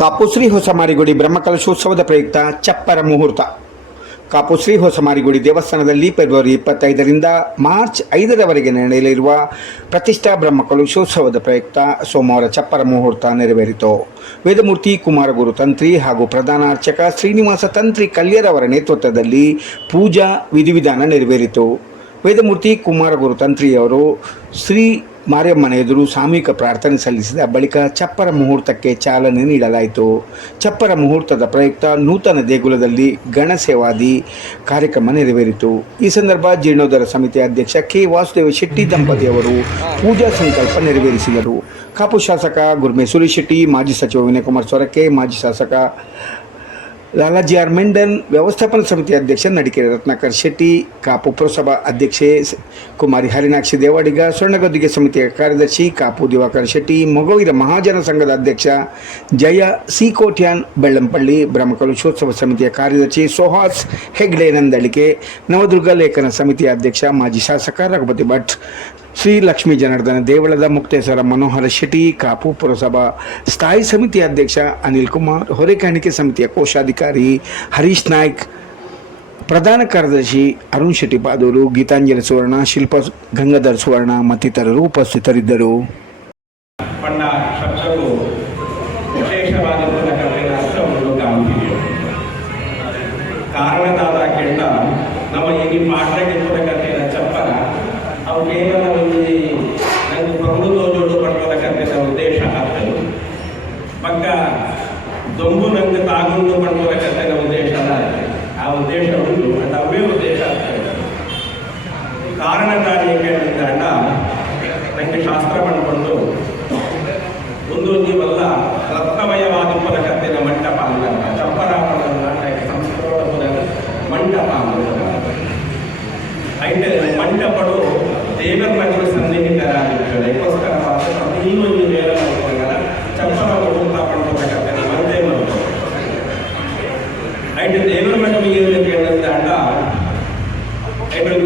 ಕಾಪುಶ್ರೀ ಹೊಸಮಾರಿಗುಡಿ ಬ್ರಹ್ಮಕಲಶೋತ್ಸವದ ಪ್ರಯುಕ್ತ ಚಪ್ಪರ ಮುಹೂರ್ತ. ಕಾಪುಶ್ರೀ ಹೊಸಮಾರಿಗುಡಿ ದೇವಸ್ಥಾನದಲ್ಲಿ ಫೆಬ್ರವರಿ ಇಪ್ಪತ್ತೈದರಿಂದ ಮಾರ್ಚ್ ಐದರವರೆಗೆ ನಡೆಯಲಿರುವ ಪ್ರತಿಷ್ಠಾ ಬ್ರಹ್ಮಕಲಶೋತ್ಸವದ ಪ್ರಯುಕ್ತ ಸೋಮವಾರ ಚಪ್ಪರ ಮುಹೂರ್ತ ನೆರವೇರಿತು. ವೇದಮೂರ್ತಿ ಕುಮಾರಗುರು ತಂತ್ರಿ ಹಾಗೂ ಪ್ರಧಾನ ಅರ್ಚಕ ಶ್ರೀನಿವಾಸ ತಂತ್ರಿ ಕಲ್ಯರವರ ನೇತೃತ್ವದಲ್ಲಿ ಪೂಜಾ ವಿಧಿವಿಧಾನ ನೆರವೇರಿತು. ವೇದಮೂರ್ತಿ ಕುಮಾರಗುರು ತಂತ್ರಿಯವರು ಶ್ರೀ ಮಾರಿಯಮ್ಮನ ಎದುರು ಸಾಮೂಹಿಕ ಪ್ರಾರ್ಥನೆ ಸಲ್ಲಿಸಿದ ಬಳಿಕ ಚಪ್ಪರ ಮುಹೂರ್ತಕ್ಕೆ ಚಾಲನೆ ನೀಡಲಾಯಿತು. ಚಪ್ಪರ ಮುಹೂರ್ತದ ಪ್ರಯುಕ್ತ ನೂತನ ದೇಗುಲದಲ್ಲಿ ಗಣಸೇವಾದಿ ಕಾರ್ಯಕ್ರಮ ನೆರವೇರಿತು. ಈ ಸಂದರ್ಭ ಜೀರ್ಣೋದ್ಧಾರ ಸಮಿತಿ ಅಧ್ಯಕ್ಷ ಕೆ. ವಾಸುದೇವ ಶೆಟ್ಟಿ ದಂಪತಿಯವರು ಪೂಜಾ ಸಂಕಲ್ಪ ನೆರವೇರಿಸಿದರು. ಕಾಪು ಶಾಸಕ ಗುರ್ಮೆ ಶೆಟ್ಟಿ, ಮಾಜಿ ಸಚಿವ ವಿನಯಕುಮಾರ್ ಸೊರಕೆ ಮಾಜಿ ಶಾಸಕ ಲಾಲಾಜಿ ಆರ್ ಮೆಂಡನ್ ವ್ಯವಸ್ಥಾಪನ ಸಮಿತಿ ಅಧ್ಯಕ್ಷ ನಡಿಕೆರೆ ರತ್ನಾಕರ್ ಶೆಟ್ಟಿ, ಕಾಪು ಪುರಸಭಾ ಅಧ್ಯಕ್ಷೆ ಕುಮಾರಿ ಹರಿನಾಕ್ಷಿ ದೇವಾಡಿಗ, ಸ್ವರ್ಣಗದ್ದಿಗೆ ಸಮಿತಿಯ ಕಾರ್ಯದರ್ಶಿ ಕಾಪು ದಿವಾಕರ್ ಶೆಟ್ಟಿ, ಮೊಗವೀರ ಮಹಾಜನ ಸಂಘದ ಅಧ್ಯಕ್ಷ ಜಯ ಸಿ ಕೋಟ್ಯಾನ್ ಬೆಳ್ಳಂಪಳ್ಳಿ ಬ್ರಹ್ಮಕಲುಷೋತ್ಸವ ಸಮಿತಿಯ ಕಾರ್ಯದರ್ಶಿ ಸೋಹಾಸ್ ಹೆಗ್ಡೆ ನಂದಳಿಕೆ ನವದುರ್ಗ ಲೇಖನ ಸಮಿತಿಯ ಅಧ್ಯಕ್ಷ ಮಾಜಿ ಶಾಸಕ ರಘುಪತಿ ಭಟ್ ಶ್ರೀ ಲಕ್ಷ್ಮೀ ಜನಾರ್ದನ, ದೇವಳದ ಮುಕ್ತೇಶ್ವರ, ಮನೋಹರ ಶೆಟ್ಟಿ, ಕಾಪು ಪುರಸಭಾ ಸ್ಥಾಯಿ ಸಮಿತಿ ಅಧ್ಯಕ್ಷ ಅನಿಲ್ ಕುಮಾರ್ ಹೊರೆಕಾಣಿಕೆ ಸಮಿತಿಯ ಕೋಶಾಧಿಕಾರಿ ಹರೀಶ್ ನಾಯ್ಕ್, ಪ್ರಧಾನ ಕಾರ್ಯದರ್ಶಿ ಅರುಣ್ ಶೆಟ್ಟಿ ಪಾದೂರು ಗೀತಾಂಜಲಿ ಸುವರ್ಣ, ಶಿಲ್ಪ ಗಂಗಾಧರ್ ಸುವರ್ಣ ಮತ್ತಿತರರು ಉಪಸ್ಥಿತರಿದ್ದರು. ಕಾರಣಕಾರಿಯಕ್ಕೆ ಅಂದ ನನಗೆ ಶಾಸ್ತ್ರ ಮಾಡಿಕೊಂಡು ಒಂದು ನೀವಲ್ಲ, ರತ್ನಮಯವಾದ ಕತ್ತಿನ ಮಂಟಪ ಅಂತ ಚಪ್ಪರಾಪದ ನಾಟಕ ಸಂಸ್ಕೃತ ಮಂಟಪ ಅಂತ ಐತೆ ಮಂಟಪಡು ದೇವರ ಮಗಳು ಸನ್ನಿಹಿತರಾಗಿರ್ತದೆ ಅದಕ್ಕೋಸ್ಕರವಾದ ಪ್ರತಿ ಒಂದು ವೇಳೆ ಮಾಡ್ಕೊಂಡಾಗ ಚಪ್ಪರ ಪಡ್ಕೋಬೇಕಂತ ಮಂತೆ ಮಾಡ್ಕೊಂಡು ಐತೆ ದೇವರ ಮಗಳು ಏನು ಕೇಳಿದ ಅಂಡ ಐತೆ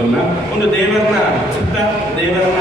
ಮತ್ತೊಂದನ್ನ ಒಂದು ದೇವರನ್ನ ಚಿತ್ತ ದೇವರನ್ನ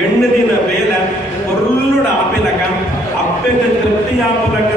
ಎಣ್ಣದಿನ ಮೇಲೆ ಪೊರ್ಲುಡ ಆಪಿಲಕ ಅಪ್ಪೆದ ತೃಪ್ತಿ ಆಪಲಕ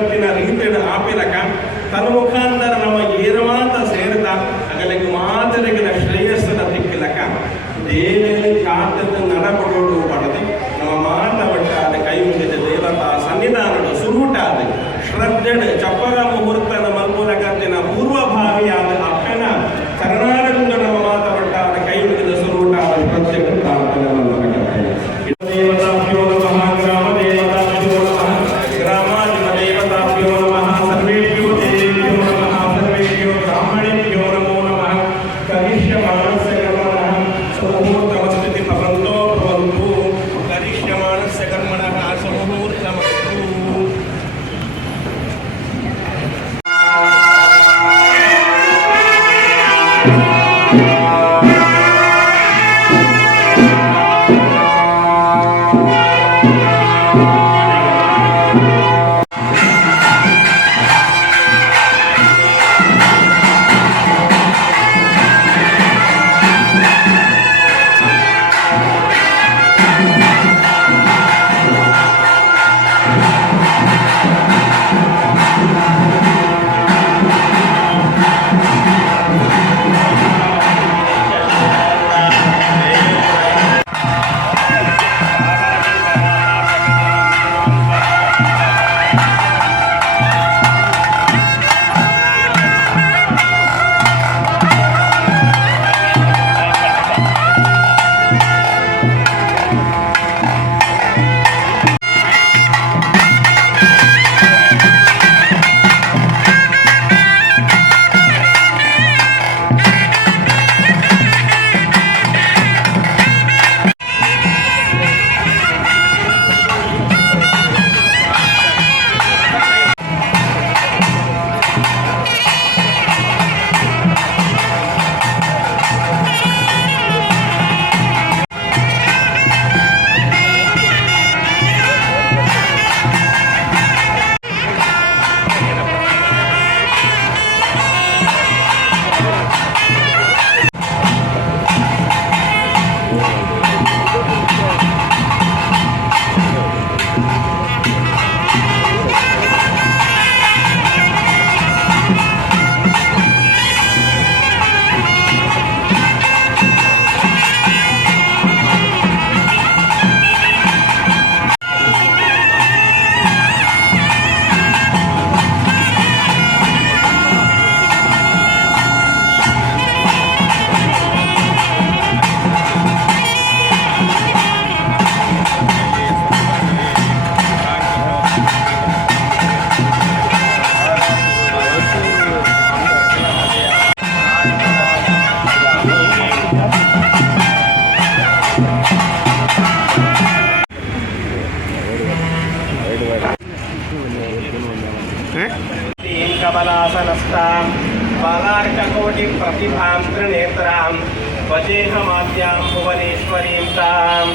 ಭುವನೇಶ್ವರೀಂ ತಾಂ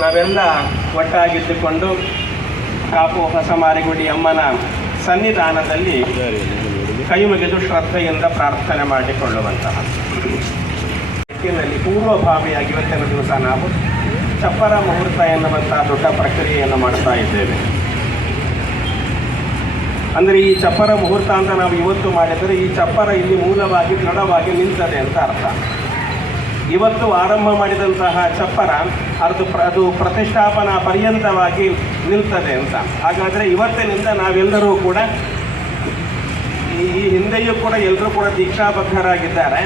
ನಾವೆಲ್ಲ ಒಟ್ಟಾಗಿದ್ದುಕೊಂಡು ಕಾಪು ಹೊಸಮಾರಿಗುಡಿ ಅಮ್ಮನ ಸನ್ನಿಧಾನದಲ್ಲಿ ಕೈ ಮುಗಿದು ಶ್ರದ್ಧೆಯಿಂದ ಪ್ರಾರ್ಥನೆ ಮಾಡಿಕೊಳ್ಳುವಂತಹ ನಿಟ್ಟಿನಲ್ಲಿ ಪೂರ್ವಭಾವಿಯಾಗಿ ಇವತ್ತಿನ ದಿವಸ ನಾವು ಚಪ್ಪರ ಮುಹೂರ್ತ ಎನ್ನುವಂತಹ ದೊಡ್ಡ ಪ್ರಕ್ರಿಯೆಯನ್ನು ಮಾಡ್ತಾ ಇದ್ದೇವೆ. ಅಂದರೆ ಈ ಚಪ್ಪರ ಮುಹೂರ್ತ ಅಂತ ನಾವು ಇವತ್ತು ಮಾಡಿದರೆ ಈ ಚಪ್ಪರ ಇಲ್ಲಿ ಮೂಲವಾಗಿ, ದೃಢವಾಗಿ ನಿಲ್ತದೆ ಅಂತ ಅರ್ಥ. ಇವತ್ತು ಆರಂಭ ಮಾಡಿದಂತಹ ಚಪ್ಪರ ಅದು ಪ್ರ, ಅದು ಪ್ರತಿಷ್ಠಾಪನಾ ಪರ್ಯಂತವಾಗಿ ನಿಲ್ತದೆ ಅಂತ. ಹಾಗಾದರೆ ಇವತ್ತಿನಿಂದ ನಾವೆಲ್ಲರೂ ಕೂಡ ಈ ಹಿಂದೆಯೂ ಕೂಡ ಎಲ್ಲರೂ ಕೂಡ ದೀಕ್ಷಾಬದ್ಧರಾಗಿದ್ದಾರೆ.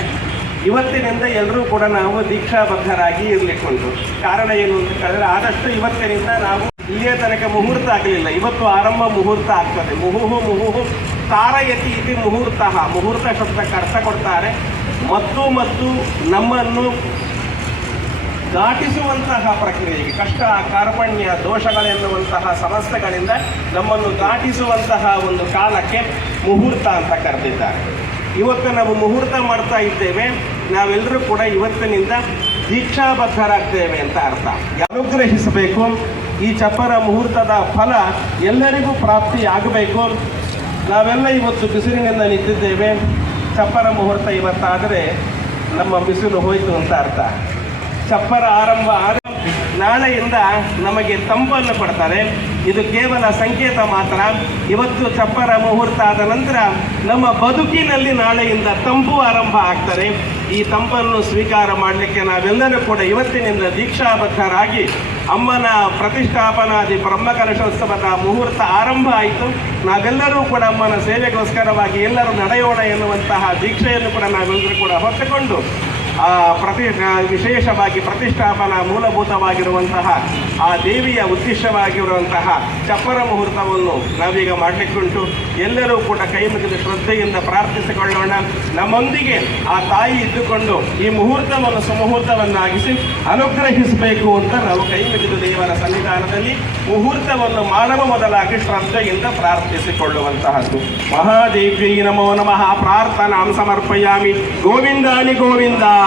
ಇವತ್ತಿನಿಂದ ಎಲ್ಲರೂ ಕೂಡ ನಾವು ದೀಕ್ಷಾಬದ್ಧರಾಗಿ ಇರಲಿಕ್ಕುಂಟು. ಕಾರಣ ಏನು ಅಂತ ಹೇಳಿದ್ರೆ ಆದಷ್ಟು ಇವತ್ತಿನಿಂದ ನಾವು ಇಲ್ಲಿಯ ತನಕ ಮುಹೂರ್ತ ಆಗಲಿಲ್ಲ. ಇವತ್ತು ಆರಂಭ ಮುಹೂರ್ತ ಆಗ್ತದೆ. ಮುಹುಹು ಮುಹುಹು, ತಾರಯತಿ ಇತಿ ಮುಹೂರ್ತ. ಮುಹೂರ್ತ ಶಬ್ದಕ್ಕೆ ಅರ್ಥ ಕೊಡ್ತಾರೆ. ಮತ್ತು ಮತ್ತು ನಮ್ಮನ್ನು ದಾಟಿಸುವಂತಹ ಪ್ರಕ್ರಿಯೆಗೆ, ಕಷ್ಟ, ಕಾರ್ಪಣ್ಯ, ದೋಷಗಳೆನ್ನುವಂತಹ ಸಮಸ್ಯೆಗಳಿಂದ ನಮ್ಮನ್ನು ದಾಟಿಸುವಂತಹ ಒಂದು ಕಾಲಕ್ಕೆ ಮುಹೂರ್ತ ಅಂತ ಕರೆದಿದ್ದಾರೆ. ಇವತ್ತು ನಾವು ಮುಹೂರ್ತ ಮಾಡ್ತಾ ಇದ್ದೇವೆ. ನಾವೆಲ್ಲರೂ ಕೂಡ ಇವತ್ತಿನಿಂದ ದೀಕ್ಷಾಬದ್ಧರಾಗ್ತೇವೆ ಅಂತ ಅರ್ಥ. ಅನುಗ್ರಹಿಸಬೇಕು. ಈ ಚಪ್ಪರ ಮುಹೂರ್ತದ ಫಲ ಎಲ್ಲರಿಗೂ ಪ್ರಾಪ್ತಿಯಾಗಬೇಕು. ನಾವೆಲ್ಲ ಇವತ್ತು ಬಿಸಿಲಿನಿಂದ ನಿಂತಿದ್ದೇವೆ. ಚಪ್ಪರ ಮುಹೂರ್ತ ಇವತ್ತಾದರೆ ನಮ್ಮ ಬಿಸಿಲು ಹೋಯಿತು ಅಂತ ಅರ್ಥ. ಚಪ್ಪರ ಆರಂಭ ಆದ ನಾಳೆಯಿಂದ ನಮಗೆ ತಂಪನ್ನು ಕೊಡ್ತಾರೆ. ಇದು ಕೇವಲ ಸಂಕೇತ ಮಾತ್ರ. ಇವತ್ತು ಚಪ್ಪರ ಮುಹೂರ್ತ ಆದ ನಂತರ ನಮ್ಮ ಬದುಕಿನಲ್ಲಿ ನಾಳೆಯಿಂದ ತಂಪು ಆರಂಭ ಆಗ್ತಾರೆ ಈ ತಂಪನ್ನು ಸ್ವೀಕಾರ ಮಾಡಲಿಕ್ಕೆ ನಾವೆಲ್ಲರೂ ಕೂಡ ಇವತ್ತಿನಿಂದ ದೀಕ್ಷಾಬದ್ಧರಾಗಿ ಅಮ್ಮನ ಪ್ರತಿಷ್ಠಾಪನಾದಿ ಬ್ರಹ್ಮಕಲಶೋತ್ಸವದ ಮುಹೂರ್ತ ಆರಂಭ ಆಯಿತು. ನಾವೆಲ್ಲರೂ ಕೂಡ ಅಮ್ಮನ ಸೇವೆಗೋಸ್ಕರವಾಗಿ ಎಲ್ಲರೂ ನಡೆಯೋಣ ಎನ್ನುವಂತಹ ದೀಕ್ಷೆಯನ್ನು ಕೂಡ ನಾವೆಲ್ಲರೂ ಕೂಡ ಹೊತ್ತುಕೊಂಡು ಪ್ರತಿ ವಿಶೇಷವಾಗಿ ಪ್ರತಿಷ್ಠಾಪನ ಮೂಲಭೂತವಾಗಿರುವಂತಹ ಆ ದೇವಿಯ ಉದ್ದೇಶವಾಗಿರುವಂತಹ ಚಪ್ಪರ ಮುಹೂರ್ತವನ್ನು ನಾವೀಗ ಮಾಡಲಿಕ್ಕುಂಟು. ಎಲ್ಲರೂ ಕೂಡ ಕೈ ಮುಗಿದು ಶ್ರದ್ಧೆಯಿಂದ ಪ್ರಾರ್ಥಿಸಿಕೊಳ್ಳೋಣ. ನಮ್ಮೊಂದಿಗೆ ಆ ತಾಯಿ ಇದ್ದುಕೊಂಡು ಈ ಮುಹೂರ್ತವನ್ನು ಸುಮುಹೂರ್ತವನ್ನಾಗಿಸಿ ಅನುಗ್ರಹಿಸಬೇಕು ಅಂತ ನಾವು ಕೈ ಮುಗಿದು ದೇವರ ಸನ್ನಿಧಾನದಲ್ಲಿ ಮುಹೂರ್ತವನ್ನು ಮಾಡುವ ಮೊದಲಾಗಿ ಶ್ರದ್ಧೆಯಿಂದ ಪ್ರಾರ್ಥಿಸಿಕೊಳ್ಳುವಂತಹದ್ದು. ಮಹಾದೇವ್ಯೈ ನಮೋ ನಮಃ. ಪ್ರಾರ್ಥನಾಂ ಸಮರ್ಪಯಾಮಿ. ಗೋವಿಂದಾನಿ ಗೋವಿಂದ.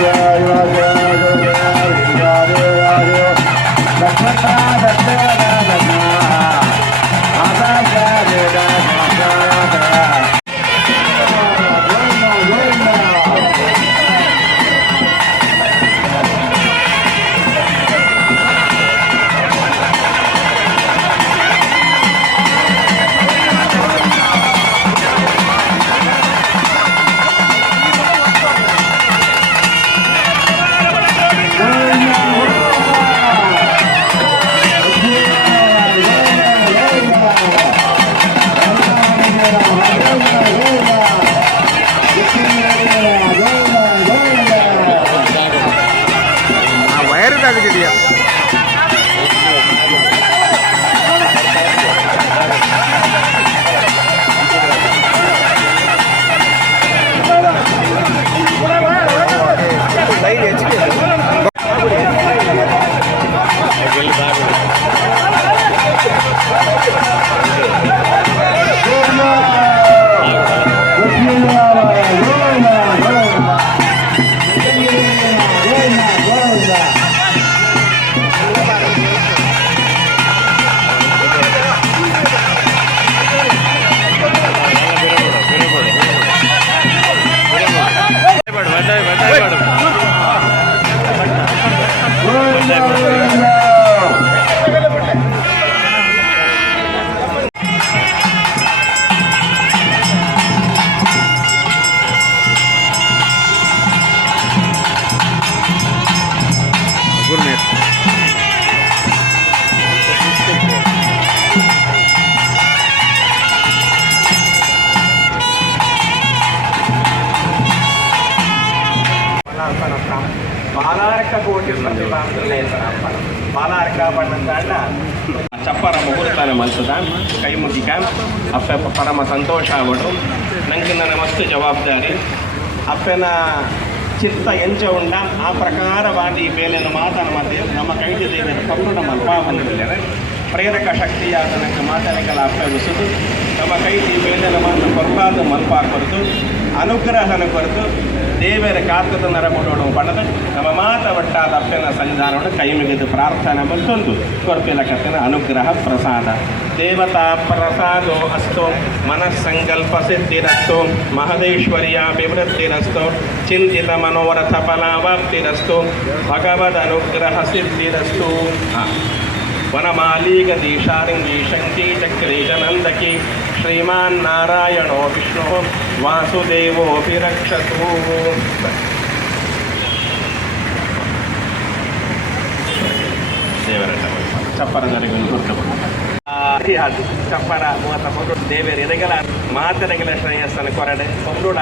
Yeah. ಬಾಲಾರ್ಕ ಕೋಟಿ ಪ್ರತಿಭಾಂತಲೇ ಬಾಲಾರ್ಕ ಬಣ್ಣದಾಂಡ ಚಪ್ಪರ ಮುಹೂರ್ತನ ಮನ್ಸದ ಕೈ ಮುಗಿಕ ಅಪ್ಪ ಪರಮ ಸಂತೋಷ ಆಗೋದು ನಂಗೆ ನನ್ನ ಮಸ್ತ್ ಜವಾಬ್ದಾರಿ ಅಪ್ಪನ ಚಿತ್ತ ಎಂಚ ಉಂಡ ಆ ಪ್ರಕಾರವಾಗಿ ಬೇಲೆನ ಮಾತನ ಮಧ್ಯೆ ನಮ್ಮ ಕೈಗೆ ದೇವರ ಕರುಣ ಮಲ್ಪ ಬಂದಿದ್ದಾರೆ ಪ್ರೇರಕ ಶಕ್ತಿಯಾದ ನಂಗೆ ಮಾತನೆಗಳ ಅಪ್ಪ ಉಸಿದು ನಮ್ಮ ಕೈಲಿ ಬೇಲೆನ ಮಾತು ಕೊರಪಾದ ಮಲ್ಪ ಕೊರತು ಅನುಗ್ರಹನ ಕೊರತು ದೇವರ ಕಾತದ ನರ ಮುಡೋಣ ಪಡೆದು ನಮ್ಮ ಮಾತ ಒಟ್ಟಾದ ಅಪ್ಪನ ಸನ್ನಿಧಾನವನ್ನು ಕೈ ಮುಗಿದು ಪ್ರಾರ್ಥನೆ ಮತ್ತೊಂದು ಕೊರ್ಪಿಲ ಕಥನ ಅನುಗ್ರಹ ಪ್ರಸಾದ ದೇವತಾ ಪ್ರಸಾದೋ ಅಸ್ತು ಮನಸ್ಸಂಕಲ್ಪ ಸಿದ್ಧಿರಸ್ತು ಮಹದೇಶ್ವರ್ಯಾಭಿವೃದ್ಧಿರಸ್ತು ಚಿಂತಿತ ಮನೋರಥ ಫಲಾವಾಪ್ತಿರಸ್ತು ಭಗವದ್ ಅನುಗ್ರಹ ಸಿದ್ಧಿರಸ್ತು ಹಾಂ ವನಮಾಲೀಗದೀಶಾರಿಂಗಿ ಶಂಕಿ ಚಕ್ರೇಶನಂದಕಿ ಶ್ರೀಮಾನ್ ನಾರಾಯಣೋ ವಿಷ್ಣು ವಾಸುದೇವೋಪಿ ರಕ್ಷತು ದೇವರ ಚಪ್ಪರದವರೆಗೆ ಚಪ್ಪರ ಮೂವತ್ತ ಕೊಂಡು ದೇವರ ಎದಗಲ ಮಾತನೆಗಳ ಶ್ರೇಯಸ್ಸನ ಕೊರಡೆ ಕೊಂಡುಡ